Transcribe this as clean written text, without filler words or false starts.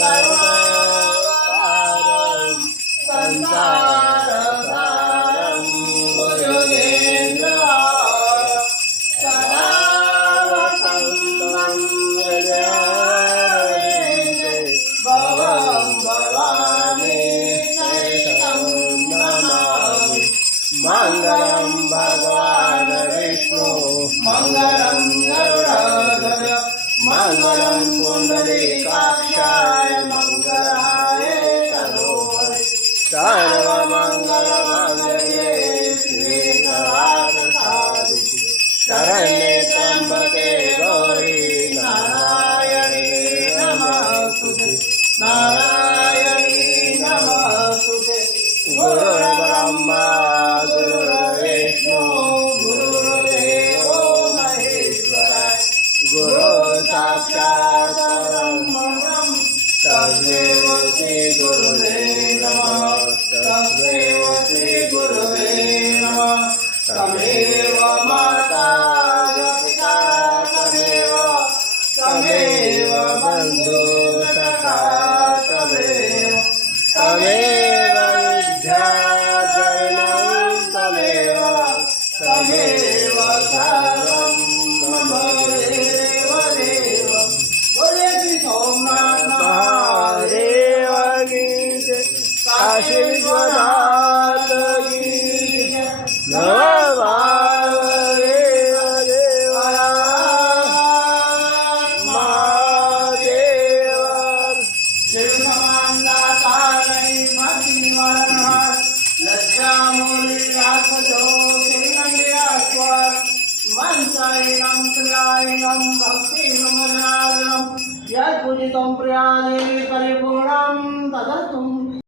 सर्वसारं संसारसारं भुजगेन्द्राय सदा वसन्तं हृदयारविन्दे भवं भवानी सहितं नमामि। मङ्गलं भगवान् विष्णु मङ्गलं गरुडध्वज मङ्गलं पुण्डरीकाक्षाय मङ्गलाय तनोहरे सर्वमङ्गलमाङ्गल्ये शिवे सर्वार्थसाधिके शरण्ये त्र्यम्बके गौरी नारायणे नमोस्तुते नारायणे नमोस्तुते। गुरुर्ब्रह्मा गुरुर्विष्णु गुरुर्देवो महेश्वरः गुरु साक्षात् परब्रह्म तस्मै श्री गुरुवे नमः तस्मै श्री गुरुवे नमः। तमेव माता पिता तमेव बन्धु सखा तमेव विद्याजननं तमेव सर्वं मम देव देव। बोले श्री सोमनाथ महादेव की जय काशी विश्वनाथ की जय। नमः देव देवरा महादेव शिवसमानदातारणे भक्तिनिवारणः लज्जामूल्यात्मजो श्रीनन्दिरास्वर मंसायनं क्रियायनं भक्तिमनादनं यत्पूजितं प्रिया देवी परिपूर्ण